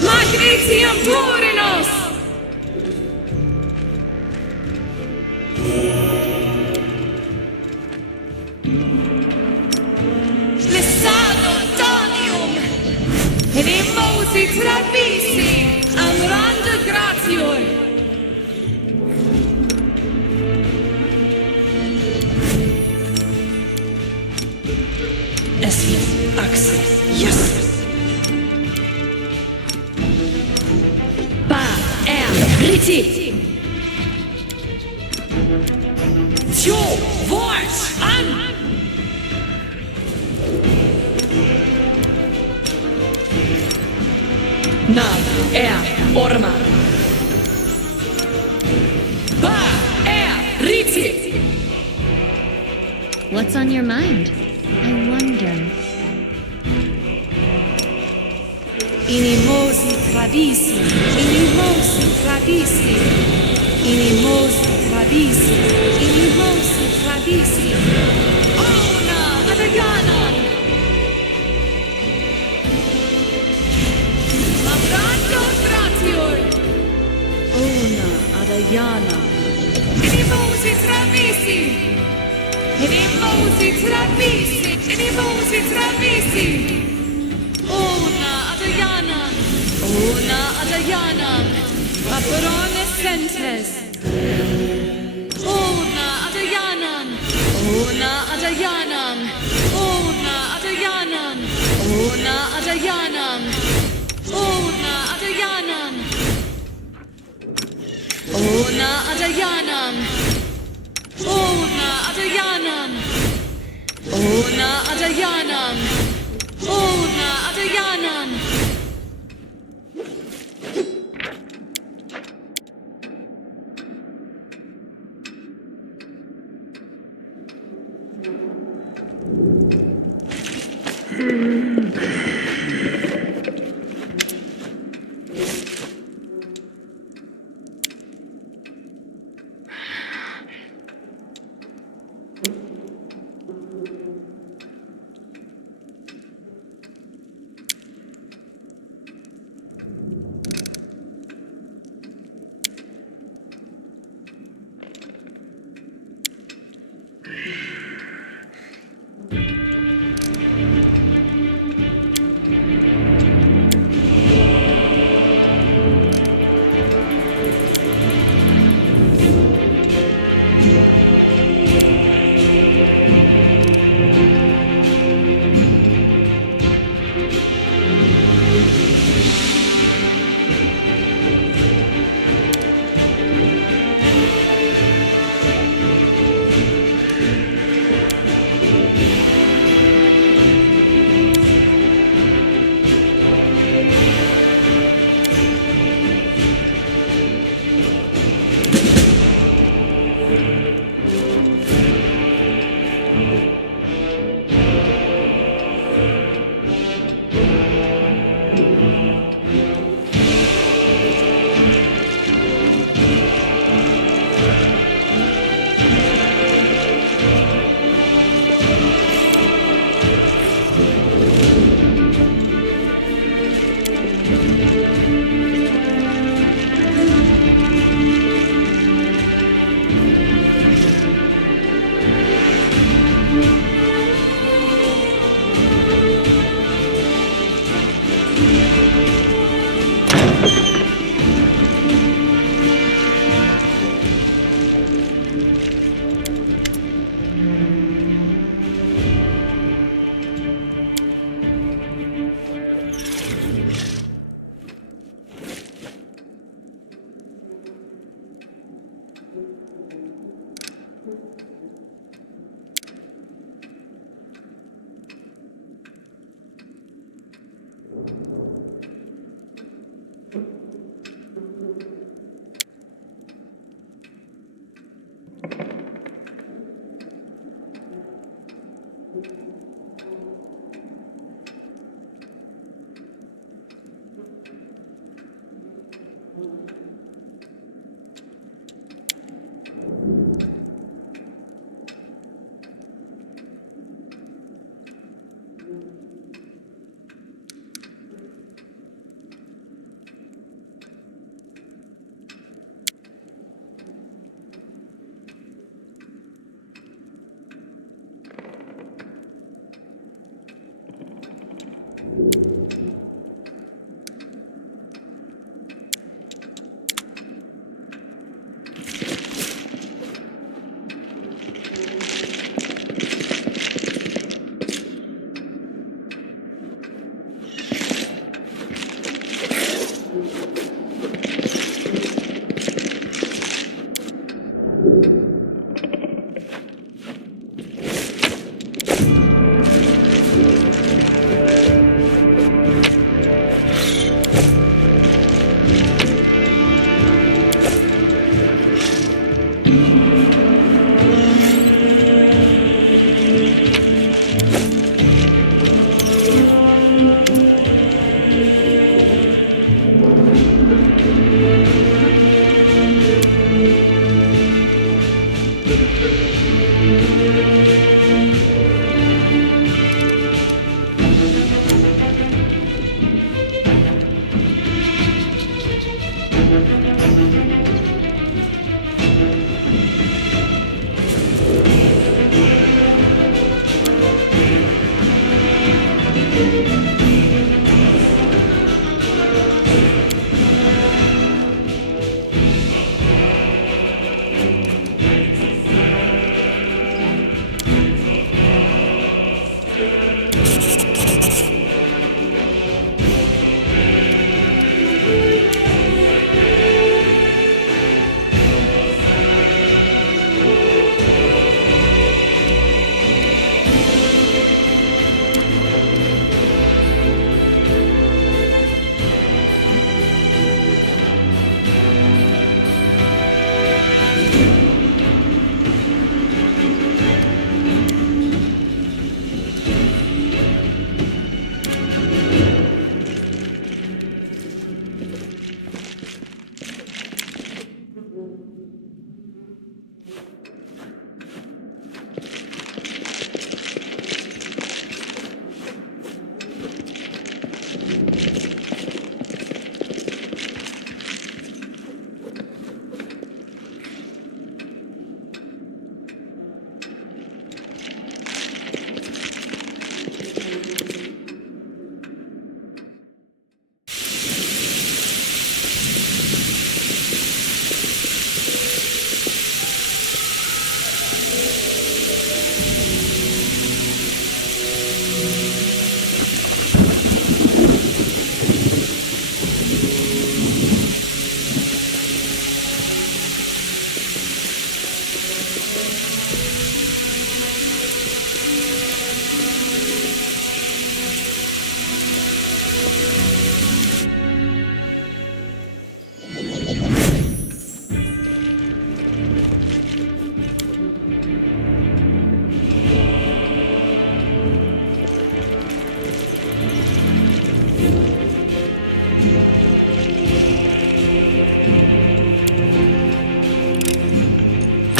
Magnesium Turinos! Lissano Donium! Rimosi Travisi! Amranda Gratior! Essi Axel Yes! Riti! Tjo, Wort, an! Na, Orma! Ba, Riti! What's on your mind? I wonder. Inimosi Travisi! Inimosi Travisi! Inimosi Travisi! Inimosi Travisi! Ona Adayana! Abrando Gratior! Ona Adayana! Inimosi Travisi! Inimosi Travisi! Inimosi Travisi! Ona Adayana! Ona Adayana! Abrone Sentes! Ona Adayana! Ona Adayana! Ona Adayana! Ona Adayana! Ona Adayana! Ona Adayana! Ona Adayana! Ona Adayana! Ona Adayana!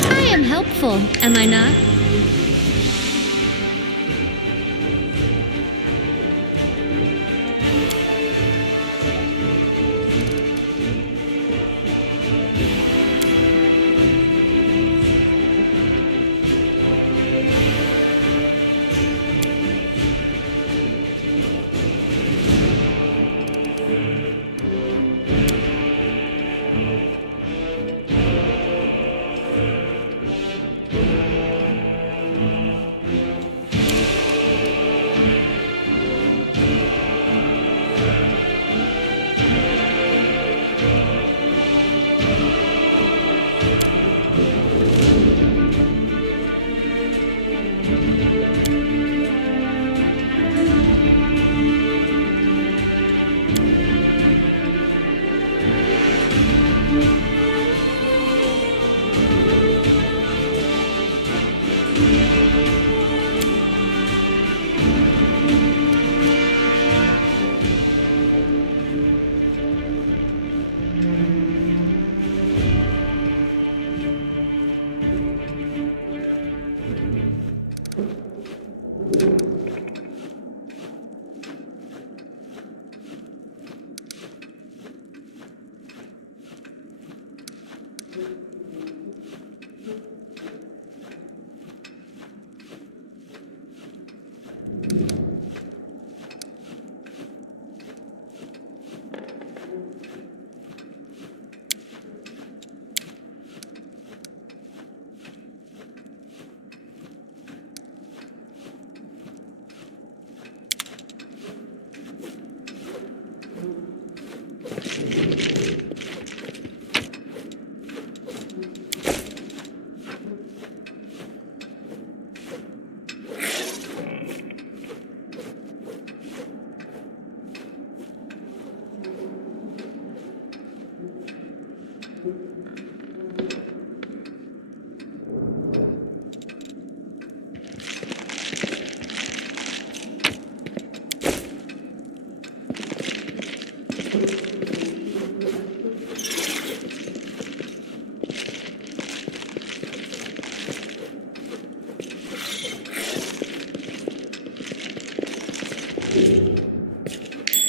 I am helpful, am I not?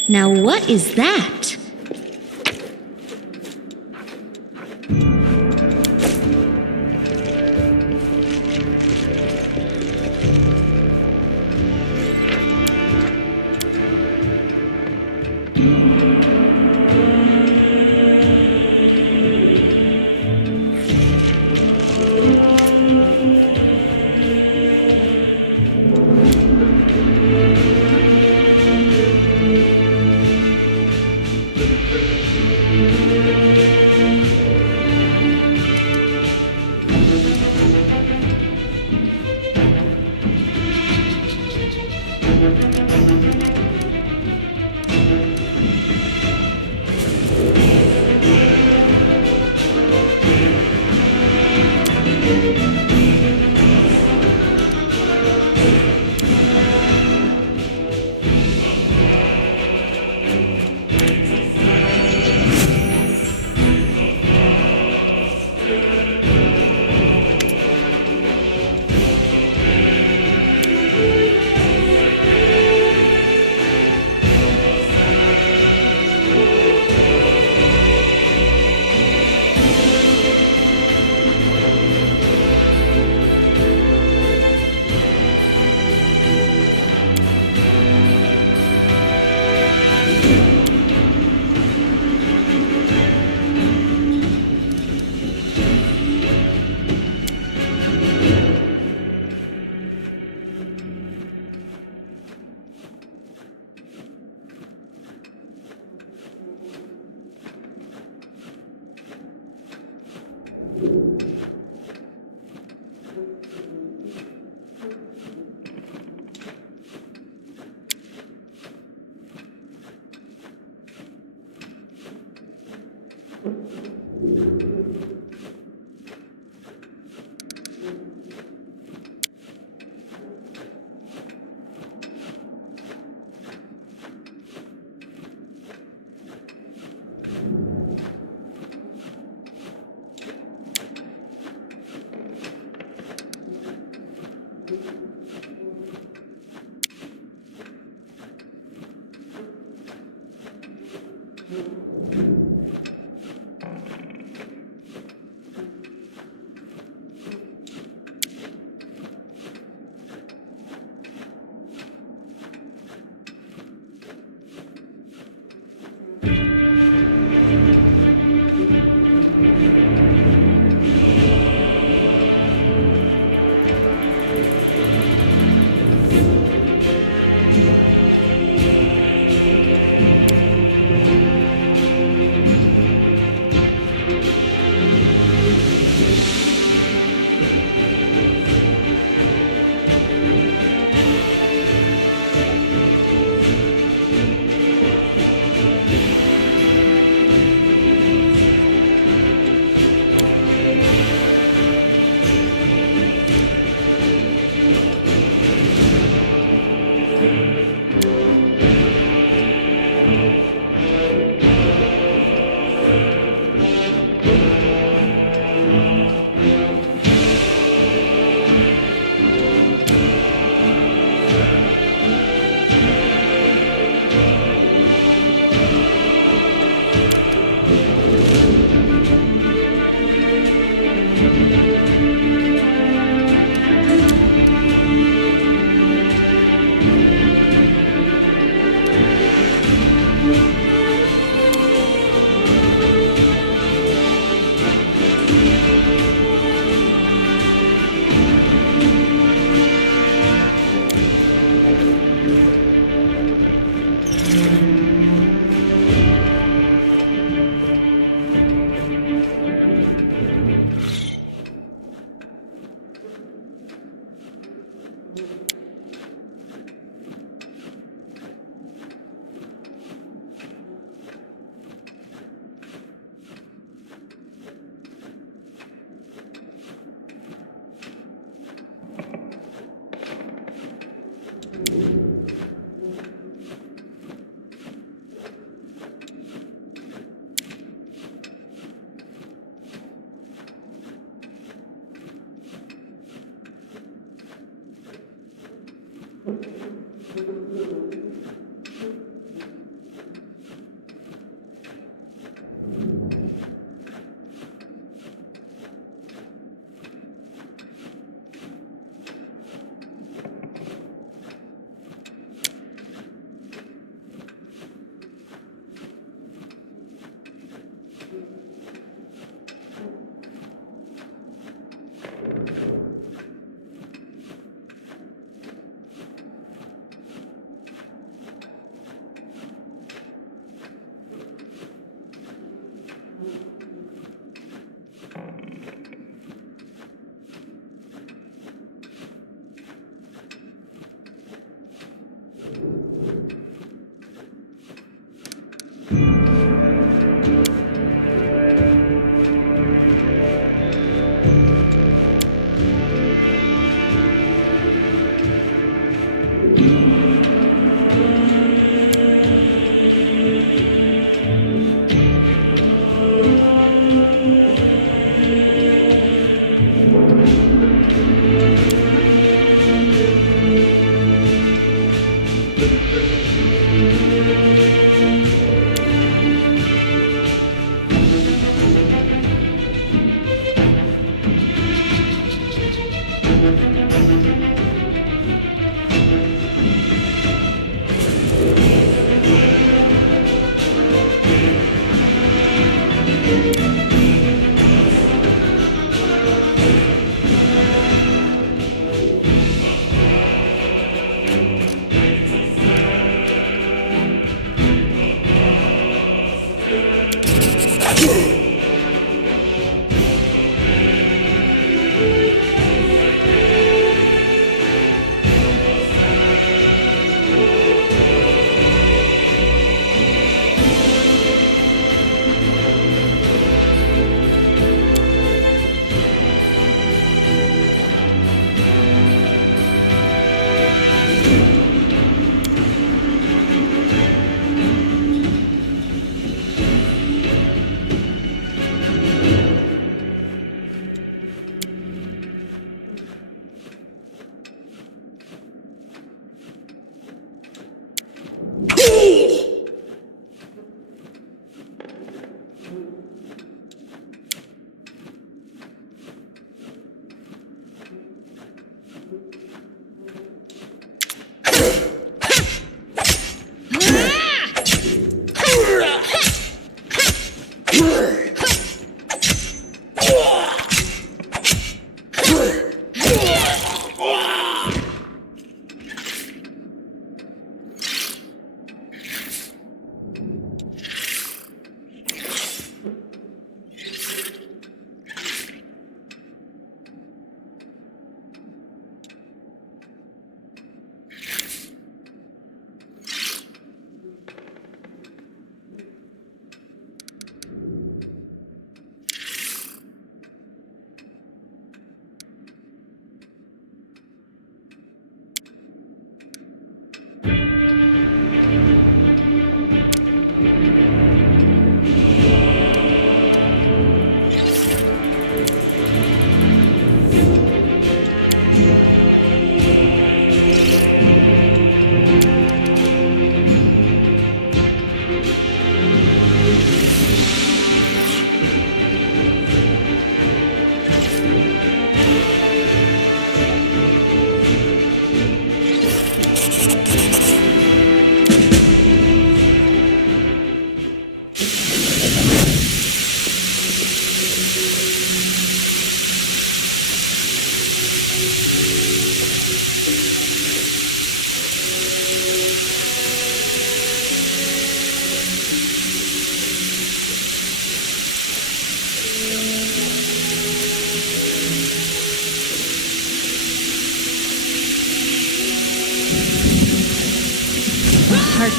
Now what is that?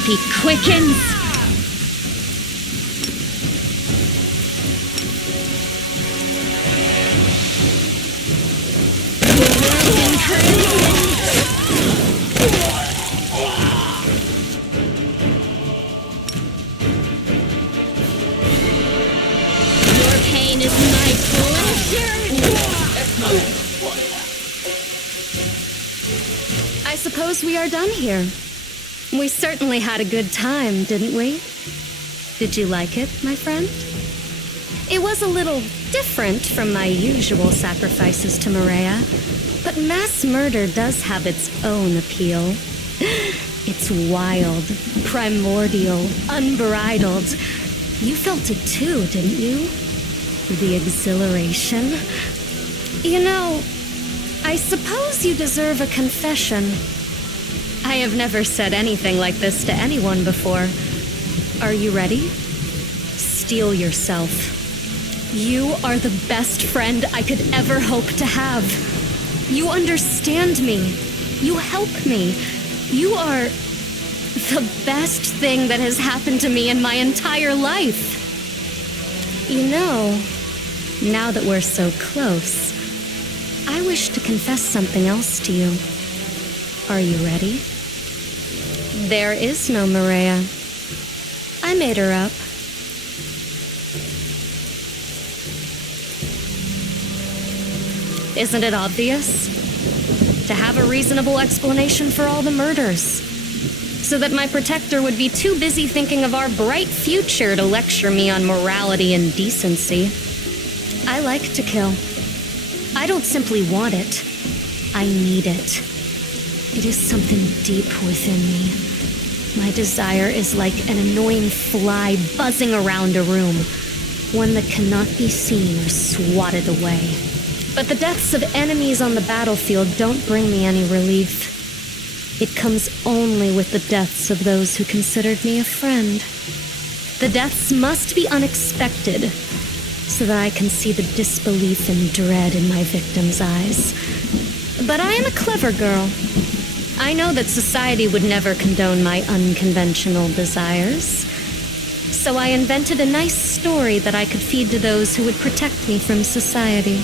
happy quickens. Your pain is my pleasure. I suppose we are done here. We certainly had a good time, didn't we? Did you like it, my friend? It was a little different from my usual sacrifices to Maria, but mass murder does have its own appeal. It's wild, primordial, unbridled. You felt it too, didn't you? The exhilaration. You know, I suppose you deserve a confession. I have never said anything like this to anyone before. Are you ready? Steel yourself. You are the best friend I could ever hope to have. You understand me. You help me. You are the best thing that has happened to me in my entire life. You know, now that we're so close, I wish to confess something else to you. Are you ready? There is no Maria. I made her up. Isn't it obvious? To have a reasonable explanation for all the murders. So that my protector would be too busy thinking of our bright future to lecture me on morality and decency. I like to kill. I don't simply want it. I need it. It is something deep within me. My desire is like an annoying fly buzzing around a room, one that cannot be seen or swatted away. But the deaths of enemies on the battlefield don't bring me any relief. It comes only with the deaths of those who considered me a friend. The deaths must be unexpected, so that I can see the disbelief and dread in my victims' eyes. But I am a clever girl. I know that society would never condone my unconventional desires. So I invented a nice story that I could feed to those who would protect me from society.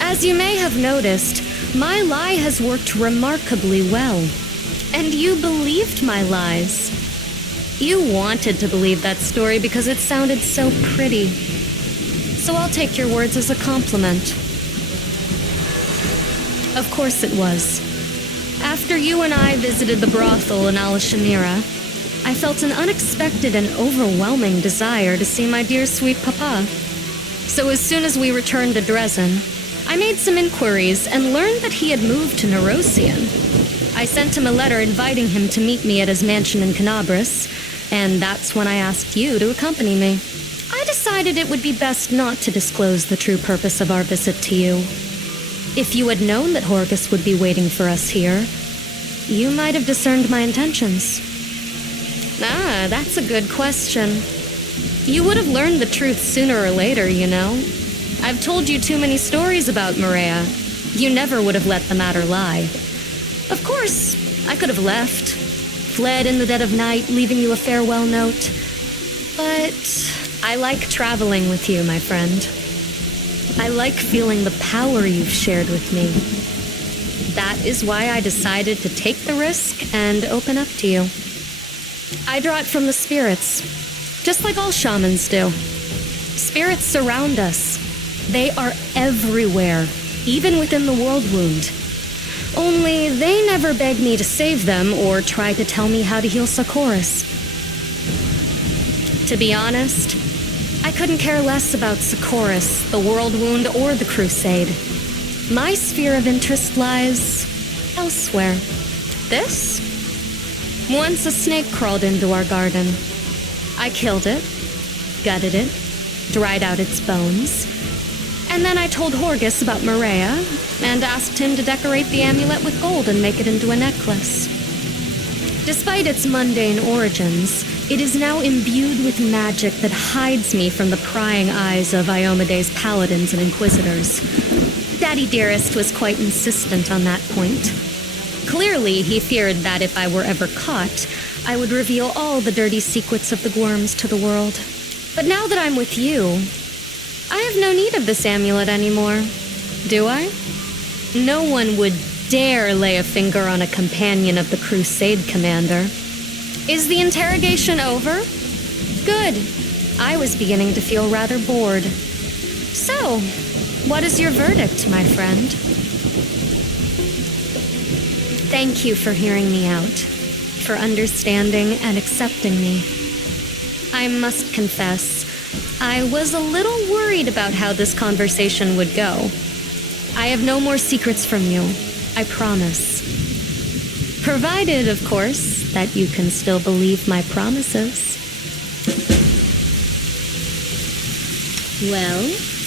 As you may have noticed, my lie has worked remarkably well. And you believed my lies. You wanted to believe that story because it sounded so pretty. So I'll take your words as a compliment. Of course it was. After you and I visited the brothel in Alashimira, I felt an unexpected and overwhelming desire to see my dear sweet papa. So as soon as we returned to Dresden, I made some inquiries and learned that he had moved to Nerosian. I sent him a letter inviting him to meet me at his mansion in Canabris, and that's when I asked you to accompany me. I decided it would be best not to disclose the true purpose of our visit to you. If you had known that Horgus would be waiting for us here, you might have discerned my intentions. Ah, that's a good question. You would have learned the truth sooner or later, you know. I've told you too many stories about Maria. You never would have let the matter lie. Of course, I could have left, fled in the dead of night, leaving you a farewell note. But I like traveling with you, my friend. I like feeling the power you've shared with me. That is why I decided to take the risk and open up to you. I draw it from the spirits, just like all shamans do. Spirits surround us. They are everywhere, even within the world wound. Only they never beg me to save them or try to tell me how to heal Socorus. To be honest, I couldn't care less about Socorus, the world wound, or the crusade. My sphere of interest lies elsewhere. This? Once a snake crawled into our garden. I killed it, gutted it, dried out its bones, and then I told Horgus about Maria and asked him to decorate the amulet with gold and make it into a necklace. Despite its mundane origins, it is now imbued with magic that hides me from the prying eyes of Iomede's paladins and inquisitors. Daddy Dearest was quite insistent on that point. Clearly, he feared that if I were ever caught, I would reveal all the dirty secrets of the Worms to the world. But now that I'm with you, I have no need of this amulet anymore. Do I? No one would dare lay a finger on a companion of the Crusade Commander. Is the interrogation over? Good. I was beginning to feel rather bored. So, what is your verdict, my friend? Thank you for hearing me out, for understanding and accepting me. I must confess, I was a little worried about how this conversation would go. I have no more secrets from you, I promise. Provided, of course, that you can still believe my promises. Well,